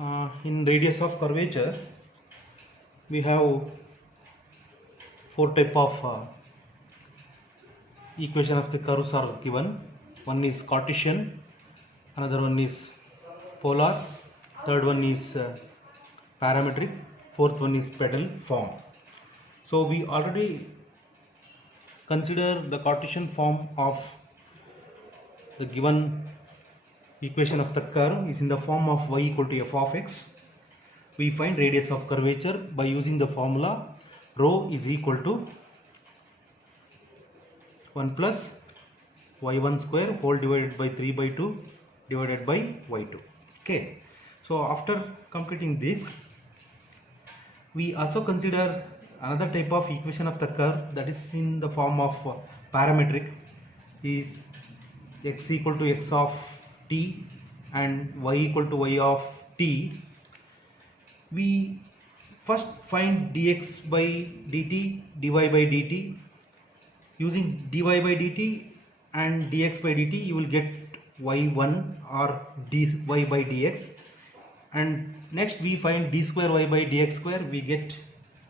In radius of curvature, we have four type of equation of the curves are given. One is Cartesian, another one is polar, third one is parametric, fourth one is pedal form. So we already consider the Cartesian form of the given equation of the curve is in the form of y equal to f of x. We find radius of curvature by using the formula rho is equal to 1 plus y1 square whole divided by 3 by 2 divided by y2. Okay, so after completing this, we also consider another type of equation of the curve, that is in the form of parametric, is x equal to x of t and y equal to y of t. We first find dx by dt, dy by dt. Using dy by dt and dx by dt, you will get y1 or dy by dx, and next we find d square y by dx square. We get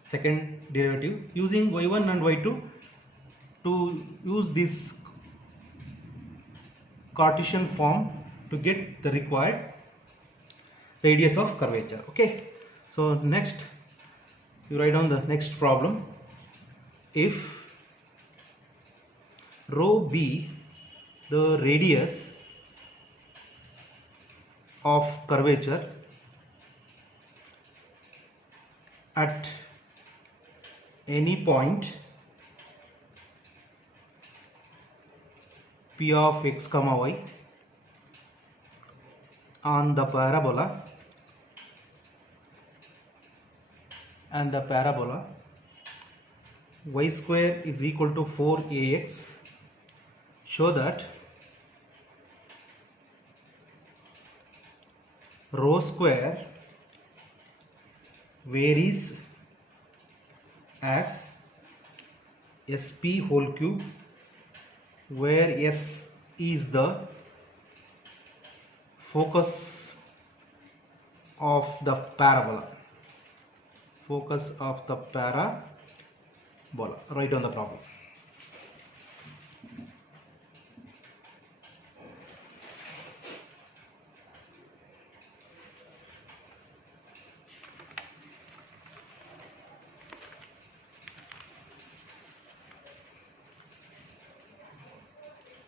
second derivative using y1 and y2 to use this Cartesian form to get the required radius of curvature. Okay, so next you write down the next problem. If rho be the radius of curvature at any point p of x comma y on the parabola, and the parabola y square is equal to 4ax, show that rho square varies as sp whole cube, where s is the focus of the parabola. Focus of the parabola. Write down the problem.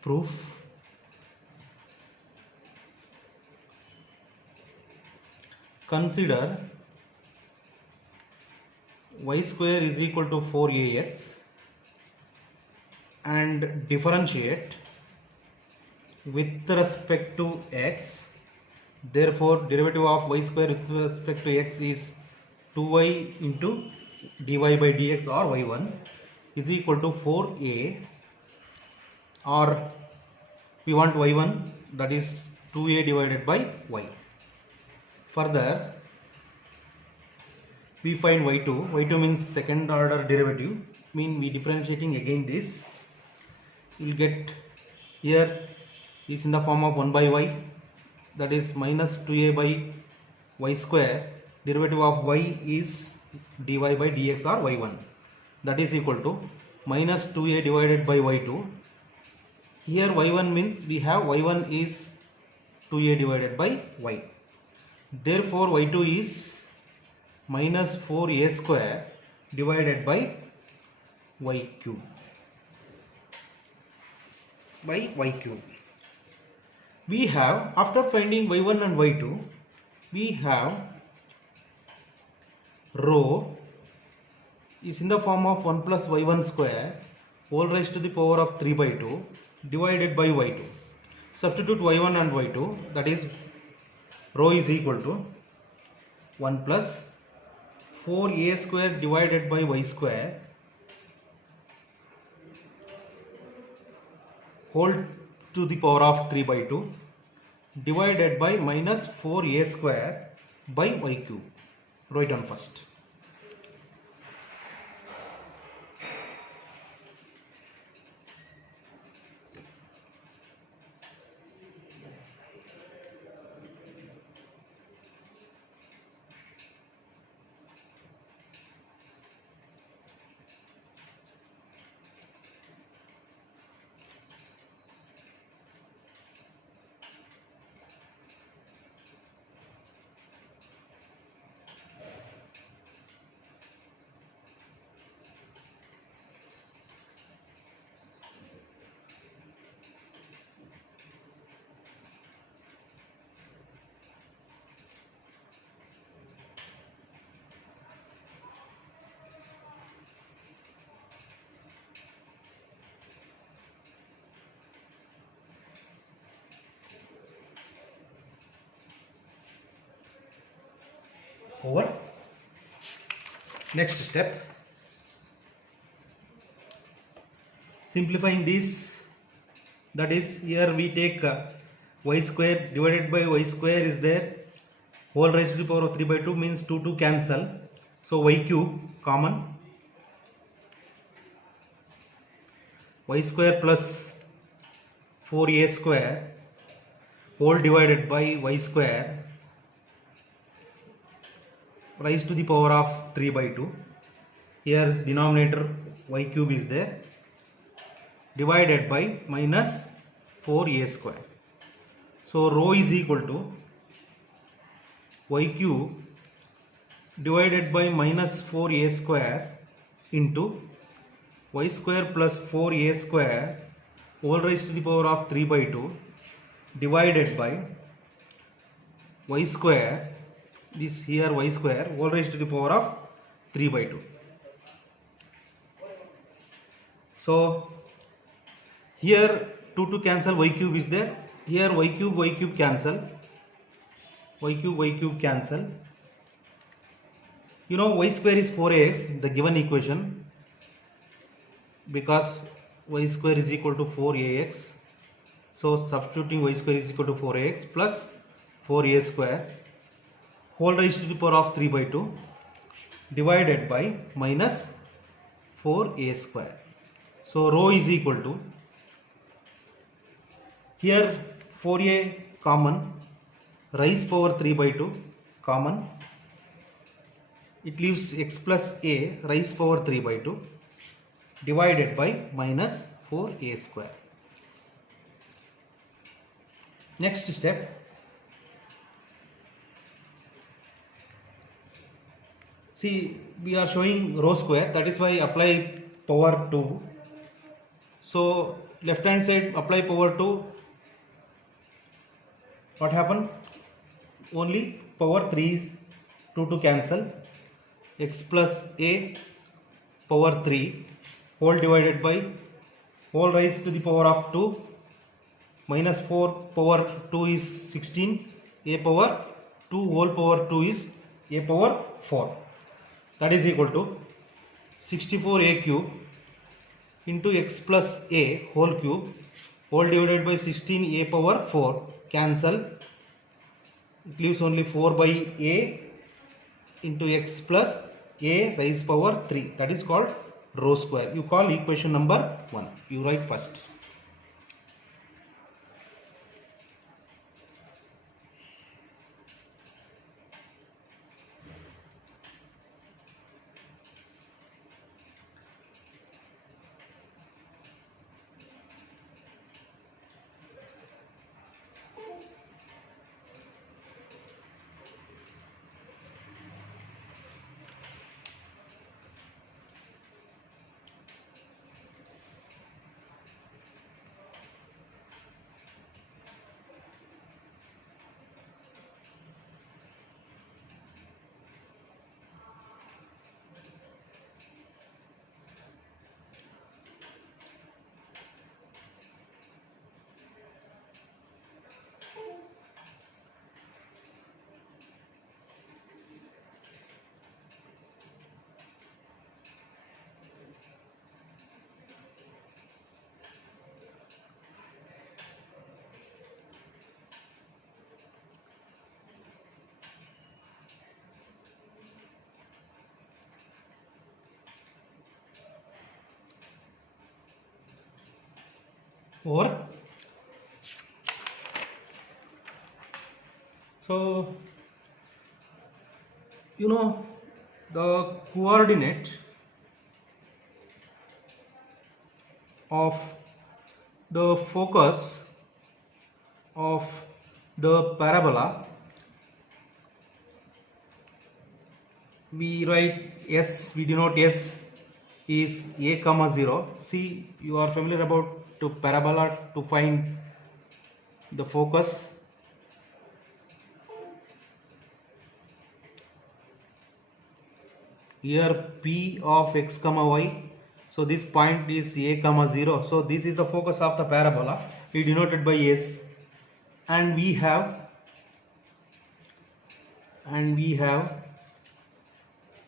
Proof. Consider y square is equal to 4ax and differentiate with respect to x. Therefore, derivative of y square with respect to x is 2y into dy by dx or y1 is equal to 4a, or we want y1, that is 2a divided by y. Further, we find y2. y2 means second order derivative, mean we differentiating again this. You will get here is in the form of 1 by y, that is minus 2a by y square. Derivative of y is dy by dx or y1, that is equal to minus 2a divided by y2. Here y1 means we have y1 is 2a divided by y. Therefore y2 is minus 4a square divided by y cube by y cube. We have, after finding y1 and y2, we have rho is in the form of 1 plus y1 square whole raised to the power of 3 by 2 divided by y2. Substitute y1 and y2, that is rho is equal to 1 plus 4a square divided by y square whole to the power of 3 by 2 divided by minus 4a square by y cube. Write down first. over. Next step, simplifying this, that is here we take y square divided by y square is there, whole raised to the power of 3 by 2 means 2 cancel, so y cube common, y square plus 4a square whole divided by y square raised to the power of 3 by 2. Here denominator y cube is there, divided by minus 4a square. So rho is equal to y cube divided by minus 4a square into y square plus 4a square whole raised to the power of 3 by 2 divided by y square, this here y square whole raised to the power of 3 by 2. So here 2 cancel, y cube is there, here y cube cancel, y cube cancel. You know y square is 4ax, the given equation, because y square is equal to 4ax. So substituting y square is equal to 4ax plus 4a square whole raised to the power of 3 by 2 divided by minus 4a square. So rho is equal to, here 4a common, raise power 3 by 2 common, it leaves x plus a raise power 3 by 2 divided by minus 4a square. Next step, see we are showing rho square, that is why apply power 2. So left hand side apply power 2, what happened? Only power 3 is 2 cancel, x plus a power 3 whole divided by whole raised to the power of 2 minus 4 power 2 is 16, a power 2 whole power 2 is a power 4, that is equal to 64a cube into x plus a whole cube whole divided by 16a power 4 cancel, it leaves only 4 by a into x plus a raised power 3, that is called rho square. You call equation number 1, you write first. Or so you know the coordinate of the focus of the parabola, we write S, we denote S is a comma 0. See, you are familiar about to parabola to find the focus. Here P of x comma y, so this point is a comma 0, so this is the focus of the parabola, we denoted by S, and we have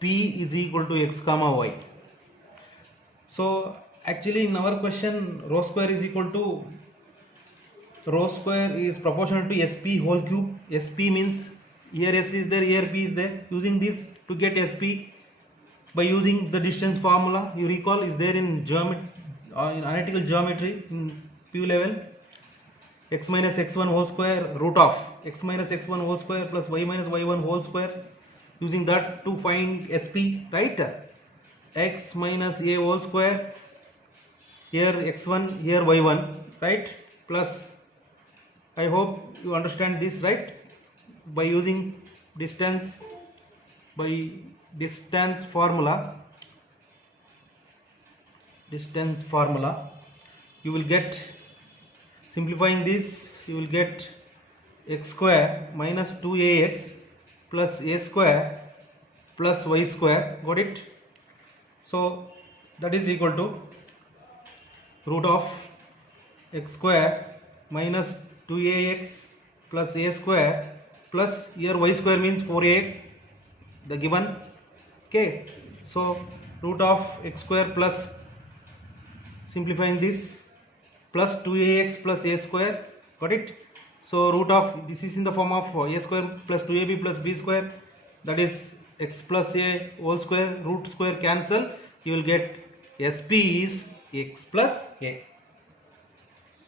P is equal to x comma y. So actually in our question rho square is equal to rho square is proportional to SP whole cube. SP means here S is there, here P is there. Using this to get SP by using the distance formula, you recall, is there in geometry, in analytical geometry in PU level. X minus x1 whole square root of x minus x1 whole square plus y minus y1 whole square, using that to find SP, right? X minus a whole square, here x1, here y1, right? Plus, I hope you understand this, right? By using distance formula, you will get, simplifying this, you will get x square minus 2ax plus a square plus y square. Got it? So that is equal to root of x square minus 2ax plus a square plus here y square means 4ax, the given. Okay, so root of x square plus, simplifying this, plus 2ax plus a square. Got it? So root of, this is in the form of a square plus 2ab plus b square, that is x plus a whole square, root square cancel, you will get SP is x plus a.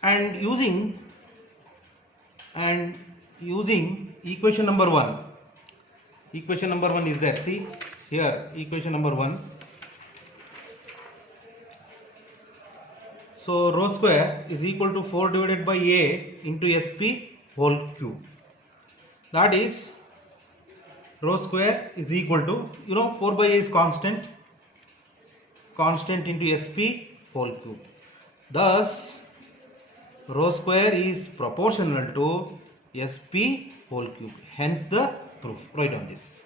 And using equation number 1, equation number 1 is that, see here equation number 1. So rho square is equal to 4 divided by a into SP whole cube. That is, rho square is equal to, 4 by a is constant into SP whole cube. Thus, rho square is proportional to SP whole cube. Hence the proof. Write on this.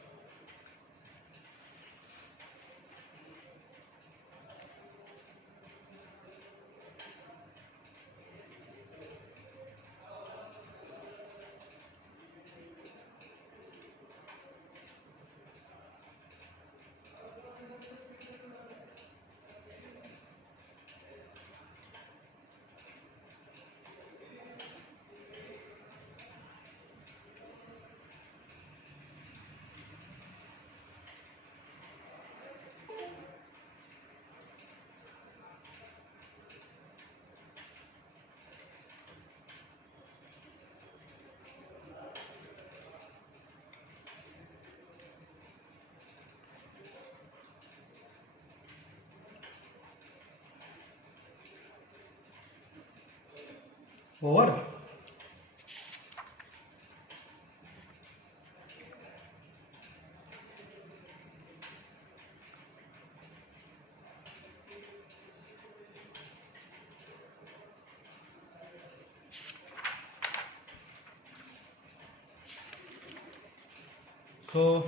Over. So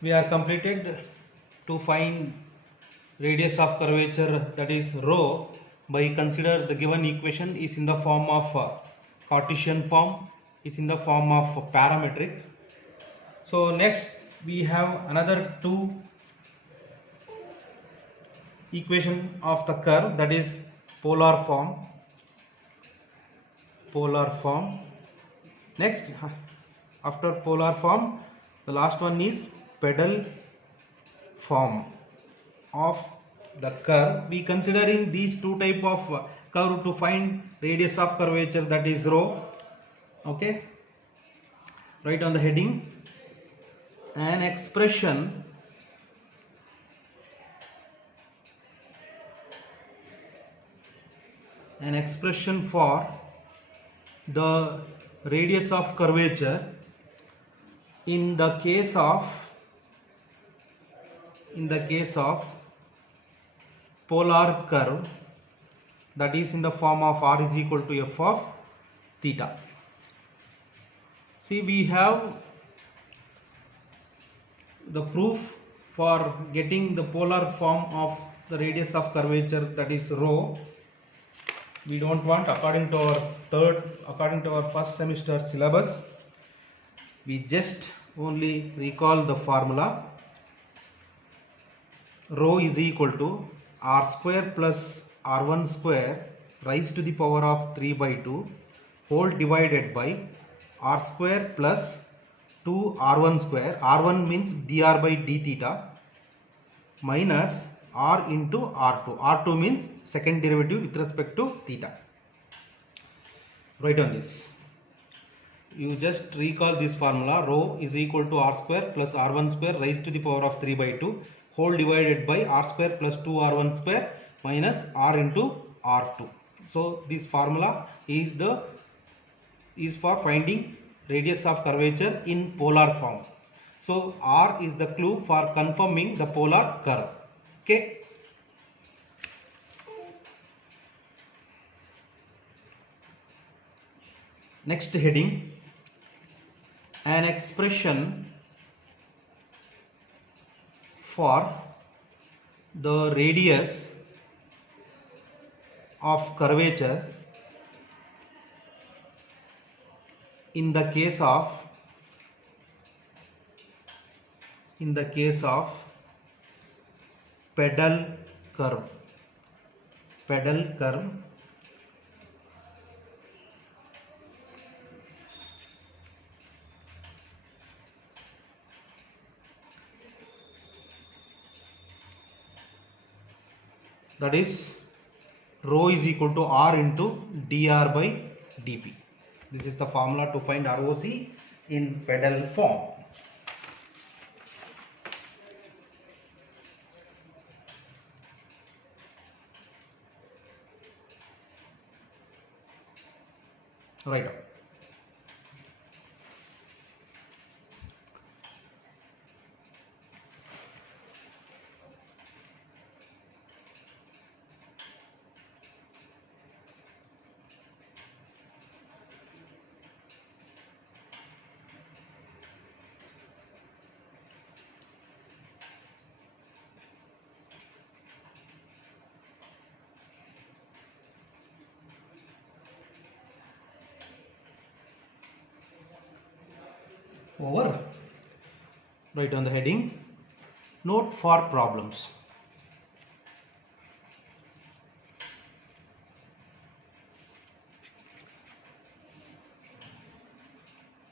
we are completed to find radius of curvature, that is rho, by consider the given equation is in the form of Cartesian form, is in the form of parametric. So next we have another two equation of the curve, that is polar form. Next, after polar form, the last one is pedal form of the curve. We considering these two type of curve to find radius of curvature, that is rho. Okay, write on the heading, an expression for the radius of curvature in the case of polar curve, that is in the form of r is equal to f of theta. See, we have the proof for getting the polar form of the radius of curvature, that is rho. We don't want, according to our first semester syllabus, we just only recall the formula. Rho is equal to r square plus r1 square raised to the power of 3 by 2 whole divided by r square plus 2 r1 square. R1 means dr by d theta minus r into r2. R2 means second derivative with respect to theta. Write on this. You just recall this formula. Rho is equal to r square plus r1 square raised to the power of 3 by 2 whole divided by r square plus 2 r1 square minus r into r2. So this formula is for finding radius of curvature in polar form. So r is the clue for confirming the polar curve. Okay. Next heading, an expression for the radius of curvature in the case of pedal curve. That is rho is equal to r into dr by dp. This is the formula to find ROC in pedal form. Right. Over. Write on the heading, note for problems.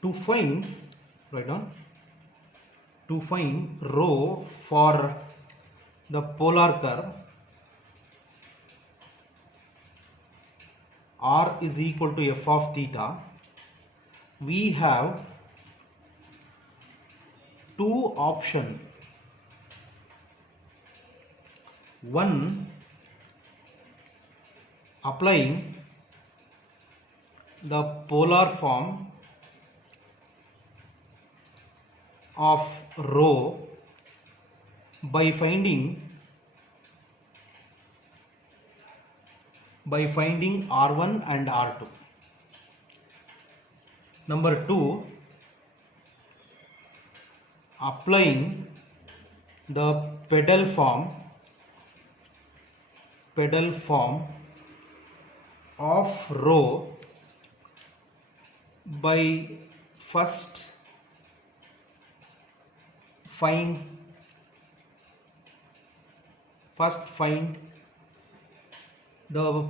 To find, write down, to find rho for the polar curve, r is equal to f of theta, we have two options. One, applying the polar form of rho by finding r1 and r2. Number two, applying the pedal form of rho by first find the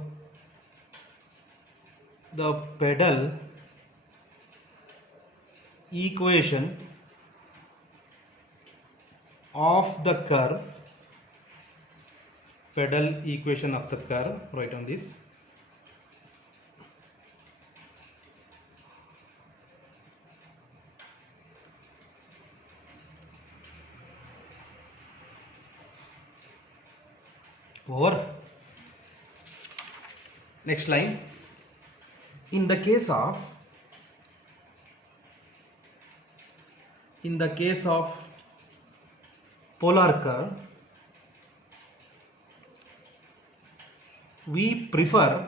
pedal equation of the curve, write on this. Over. Next line, in the case of polar curve, we prefer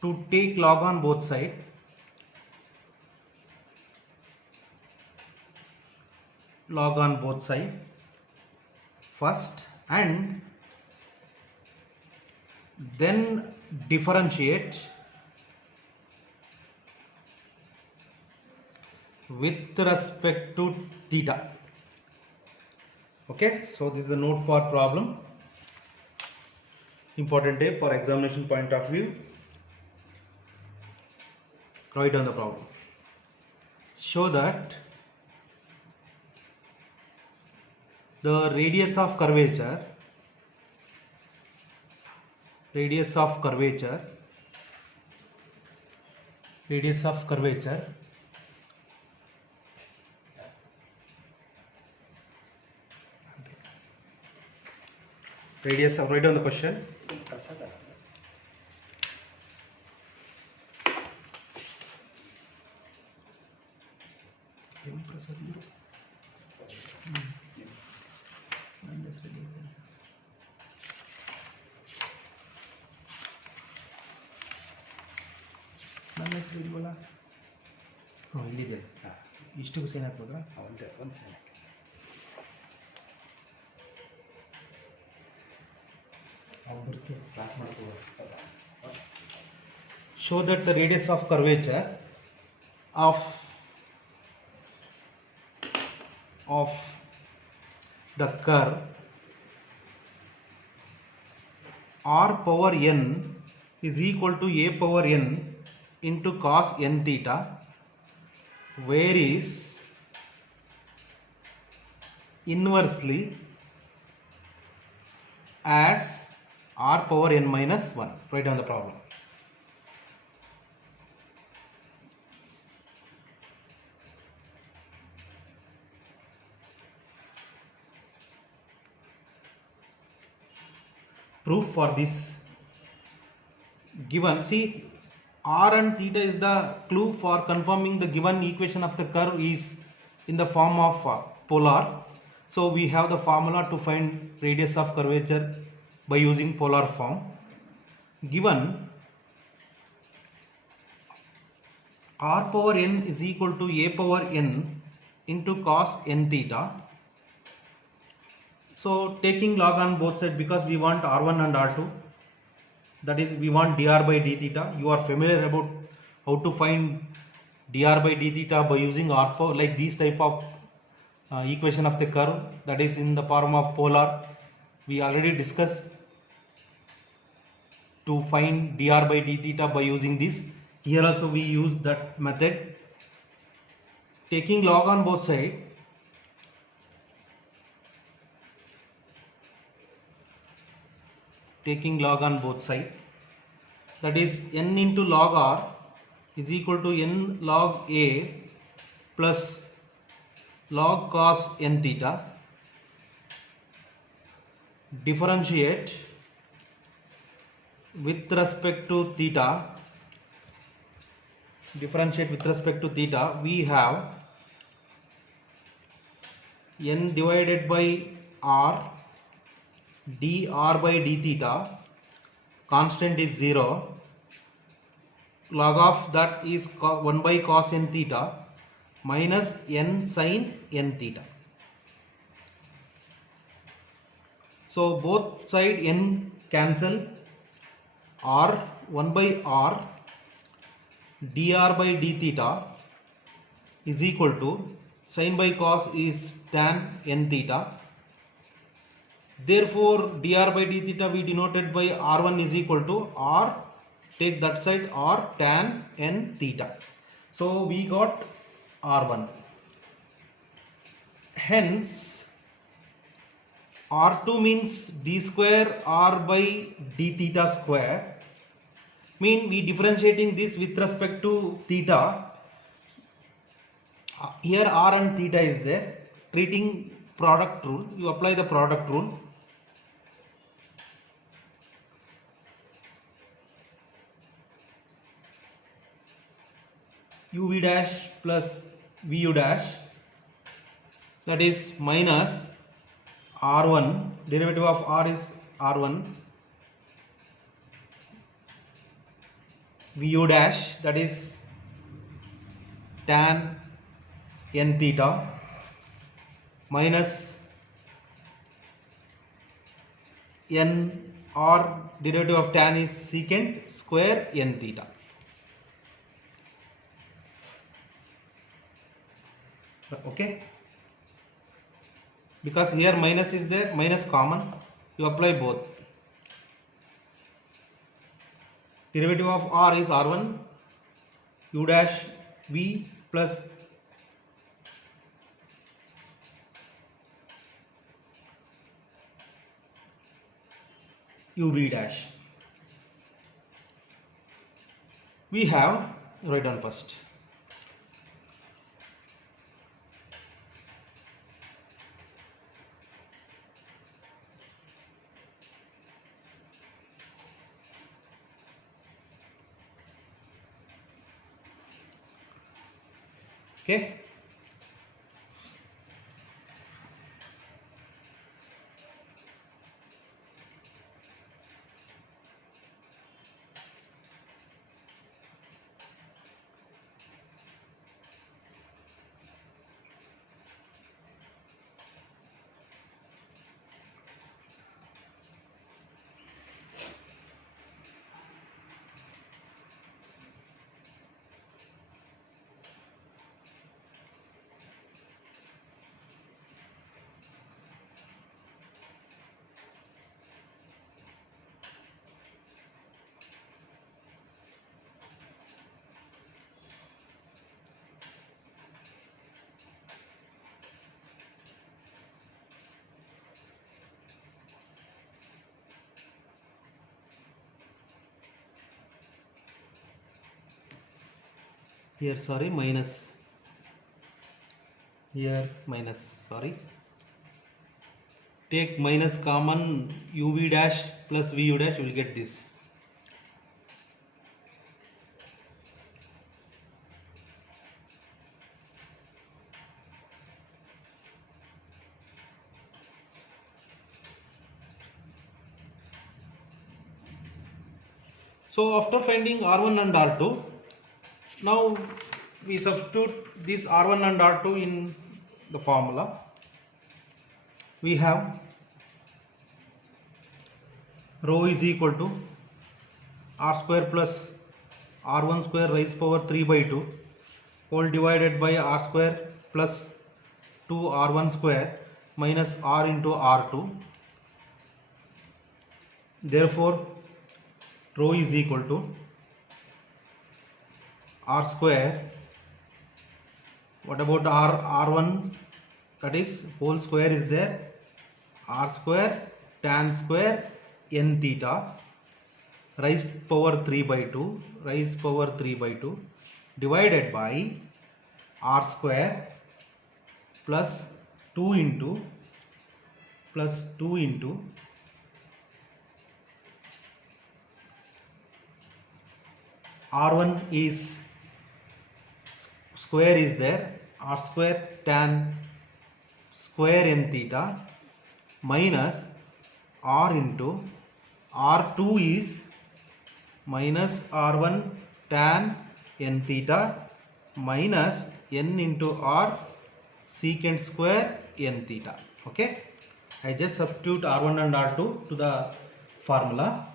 to take log on both sides. First and then differentiate with respect to theta. Okay, so this is the note for problem. Important day for examination point of view. Write down the problem. Show that the radius of curvature write down the question. ಇಲ್ಲಿದೆ ಇಷ್ಟಕ್ಕೂ sign ಹಾಕ್ಬೋದಾ? ಒಂದು sign ಹಾಕಿ. Show that the radius of curvature of the curve r power n is equal to a power n into cos n theta, where is inversely as r power n minus 1. Write down the problem. Proof for this given, see, r and theta is the clue for confirming the given equation of the curve is in the form of polar. So we have the formula to find radius of curvature by using polar form. Given r power n is equal to a power n into cos n theta. So taking log on both sides, because we want r1 and r2, that is we want dr by d theta. You are familiar about how to find dr by d theta by using r power, like this type of equation of the curve, that is in the form of polar. We already discussed to find dr by d theta by using this. Here also we use that method. Taking log on both sides, that is n into log r is equal to n log a plus log cos n theta. Differentiate with respect to theta. We have n divided by r dr by d theta, constant is 0, log of that is 1 by cos n theta minus n sin n theta. So both side n cancel, r 1 by r dr by d theta is equal to sin by cos is tan n theta. Therefore dr by d theta we denoted by r1 is equal to r, take that side, r tan n theta. So we got r1. Hence r2 means d square r by d theta square, mean we differentiating this with respect to theta. Here r and theta is there. Treating product rule, you apply the product rule. uv dash plus vu dash, that is minus r1, derivative of r is r1, vu dash, that is tan n theta, minus n, or derivative of tan is secant square n theta. Okay, because here minus is there, minus common, you apply both. Derivative of r is r1 u dash v plus uv dash. We have, write down first. Okay, here sorry minus, here minus, sorry, take minus common, uv dash plus vu dash, you will get this. So after finding r1 and r2, now we substitute this r1 and r2 in the formula. We have rho is equal to r square plus r1 square raised power 3 by 2 whole divided by r square plus 2 r1 square minus r into r2. Therefore rho is equal to r square, what about r1, that is whole square is there, r square tan square n theta raised power 3 by 2 divided by r square plus 2 into r1 is square is there, r square tan square n theta minus r into r2 is minus r1 tan n theta minus n into r secant square n theta. Okay, I just substitute r1 and r2 to the formula.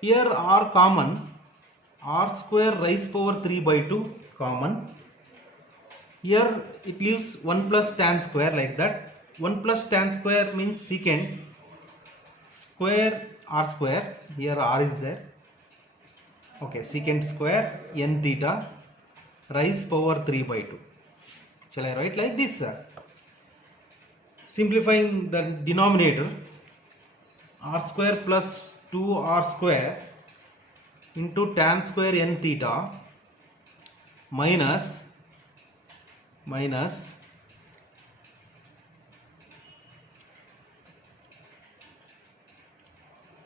Here r common, r square raised power 3 by 2 common. Here it leaves 1 plus tan square, like that. 1 plus tan square means secant square r square, here r is there. Okay, secant square n theta raised power 3 by 2. Shall I write like this? Simplifying the denominator, r square plus 2r square into tan square n theta minus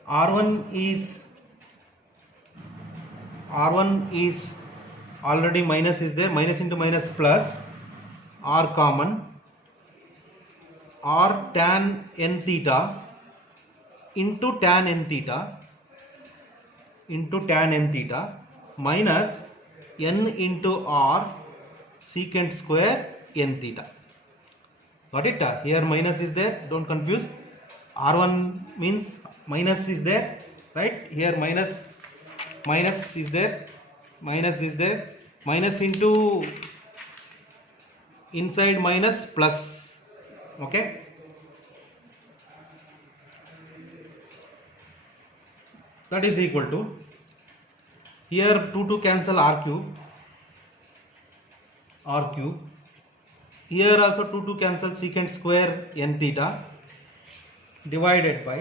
r1 is already minus is there, minus into minus plus, r common, r tan n theta into tan n theta minus n into r secant square n theta. Got it? Here minus is there, don't confuse. r1 means minus is there, right? Here minus is there, minus into inside minus plus. Okay, that is equal to, here 2 cancel r cube, here also 2 cancel secant square n theta divided by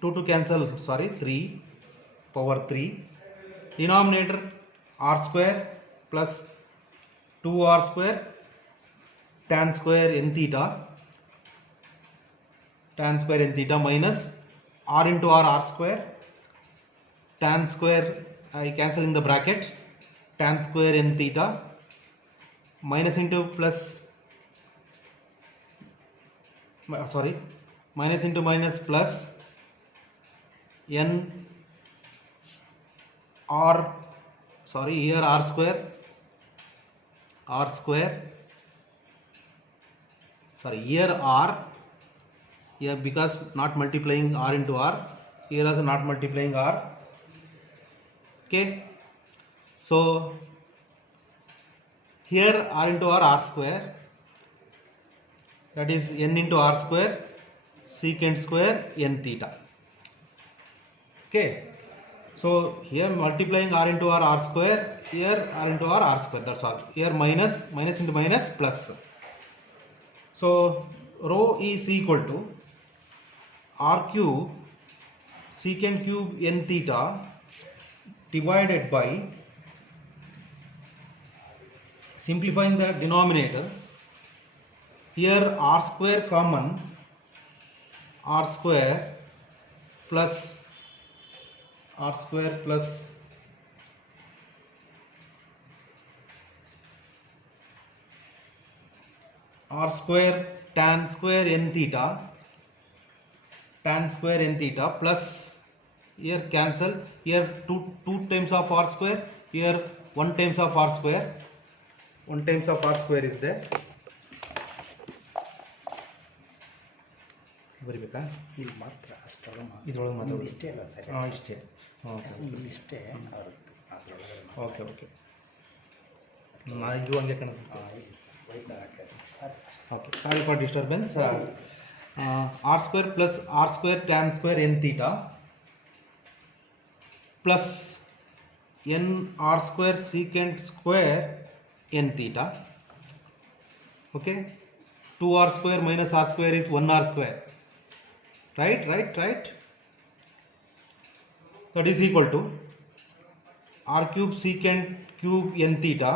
2 cancel, sorry, 3 power 3, denominator r square plus 2r square tan square n theta minus r into r square, tan square I cancel in the bracket, tan square n theta minus into plus, sorry, minus into minus plus n r, sorry, here r square, sorry, here r, here because not multiplying r into r, here also not multiplying r. Okay, so here r into r square, that is n into r square secant square n theta. Okay, so here multiplying r into r square, here r into r square, that's all. Here minus into minus plus. So rho is equal to r cube secant cube n theta divided by, simplifying the denominator, here r square common, r square plus r square tan square n theta plus, here cancel, here 2 times of r square, here 1 times of r square, 1 times of r square is there. ಬರಿಬೇಕಾ? ಇಲ್ಲಿ ಮಾತ್ರ ಅಷ್ಟೊಳಗೆ ಇದ್ರೊಳಗೆ ಮಾತ್ರ ಇಷ್ಟೇ ಅಲ್ಲ sir? ಹಾಂ, ಇಷ್ಟೇ. ಇಲ್ಲಿಷ್ಟೇ ಅವರದ್ದು ಅದರೊಳಗೆ. ಓಕೆ ಇದು ಹಂಗೆ ಕಾಣಿಸುತ್ತೆ. Okay, sorry for disturbance. r square plus r square tan square n theta plus n r square secant square n theta. Okay, 2r square minus r square is 1r square. Right. That is equal to r cube secant cube n theta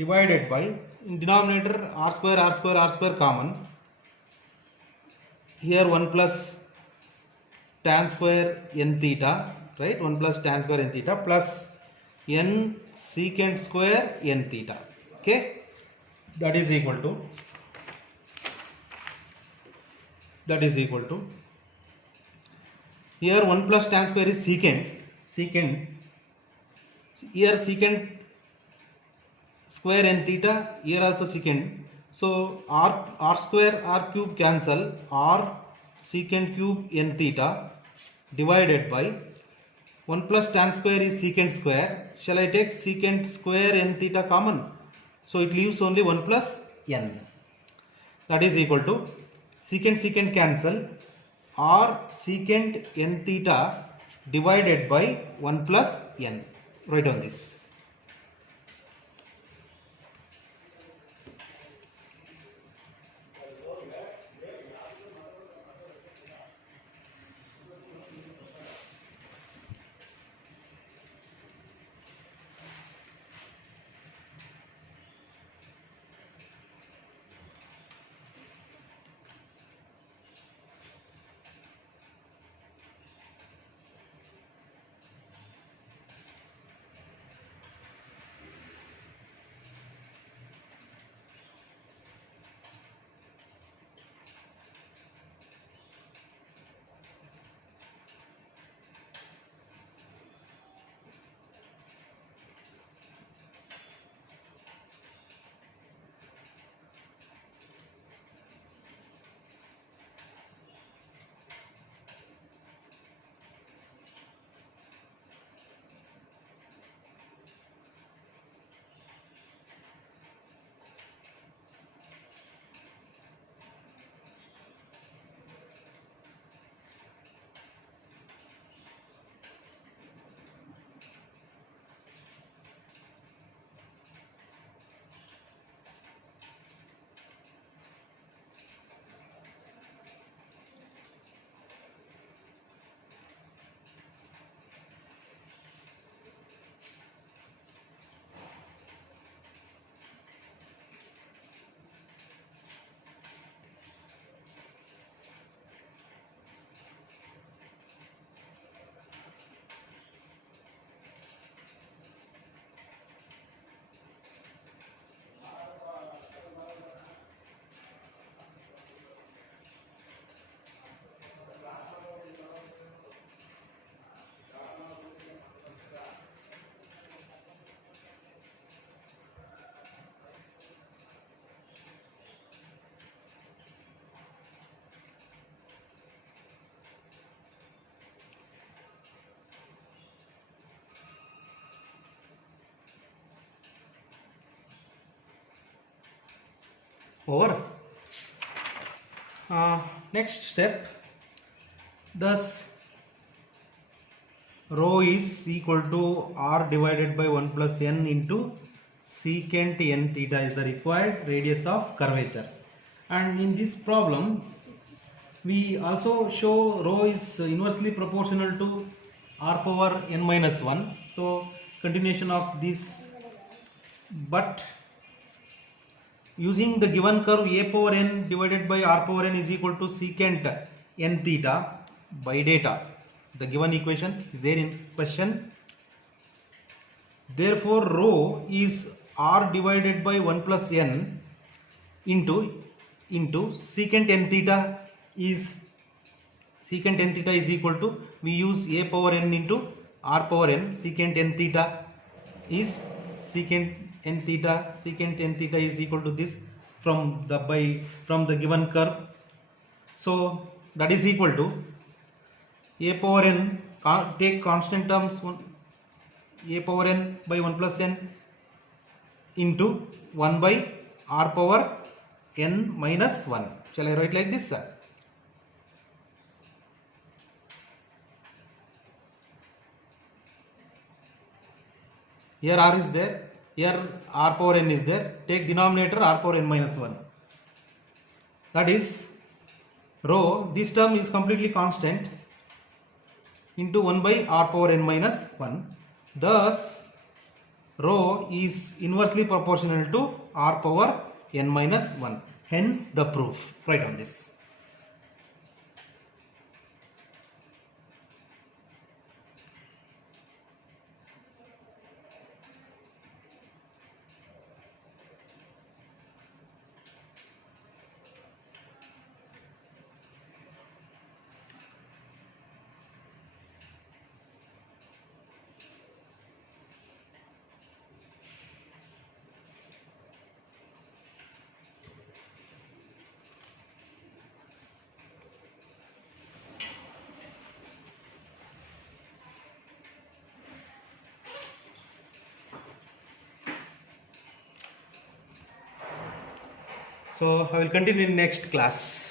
divided by, in denominator r square common, here 1 plus tan square n theta, right, 1 plus tan square n theta plus n secant square n theta. Okay, that is equal to here 1 plus tan square is secant, here secant square n theta, here also secant. So r square r cube cancel, r secant cube n theta divided by 1 plus tan square is secant square. Shall I take secant square n theta common? So it leaves only 1 plus n. That is equal to secant cancel, r secant n theta divided by 1 plus n. Write on this. over. Next step, thus rho is equal to r divided by 1 plus n into secant n theta is the required radius of curvature. And in this problem we also show rho is inversely proportional to r power n minus 1. So continuation of this, but using the given curve a power n divided by r power n is equal to secant n theta by data. The given equation is there in question. Therefore rho is r divided by 1 plus n into secant n theta is equal to, we use a power n into r power n. Secant n theta is secant n theta is equal to this from the given curve. So that is equal to a power n, take constant terms, a power n by 1 plus n into 1 by r power n minus 1. Shall I write like this, sir? Here r is there, here r power n is there. Take denominator r power n minus 1. That is rho, this term is completely constant, into 1 by r power n minus 1. Thus rho is inversely proportional to r power n minus 1. Hence the proof. Write on this. So I will continue in next class.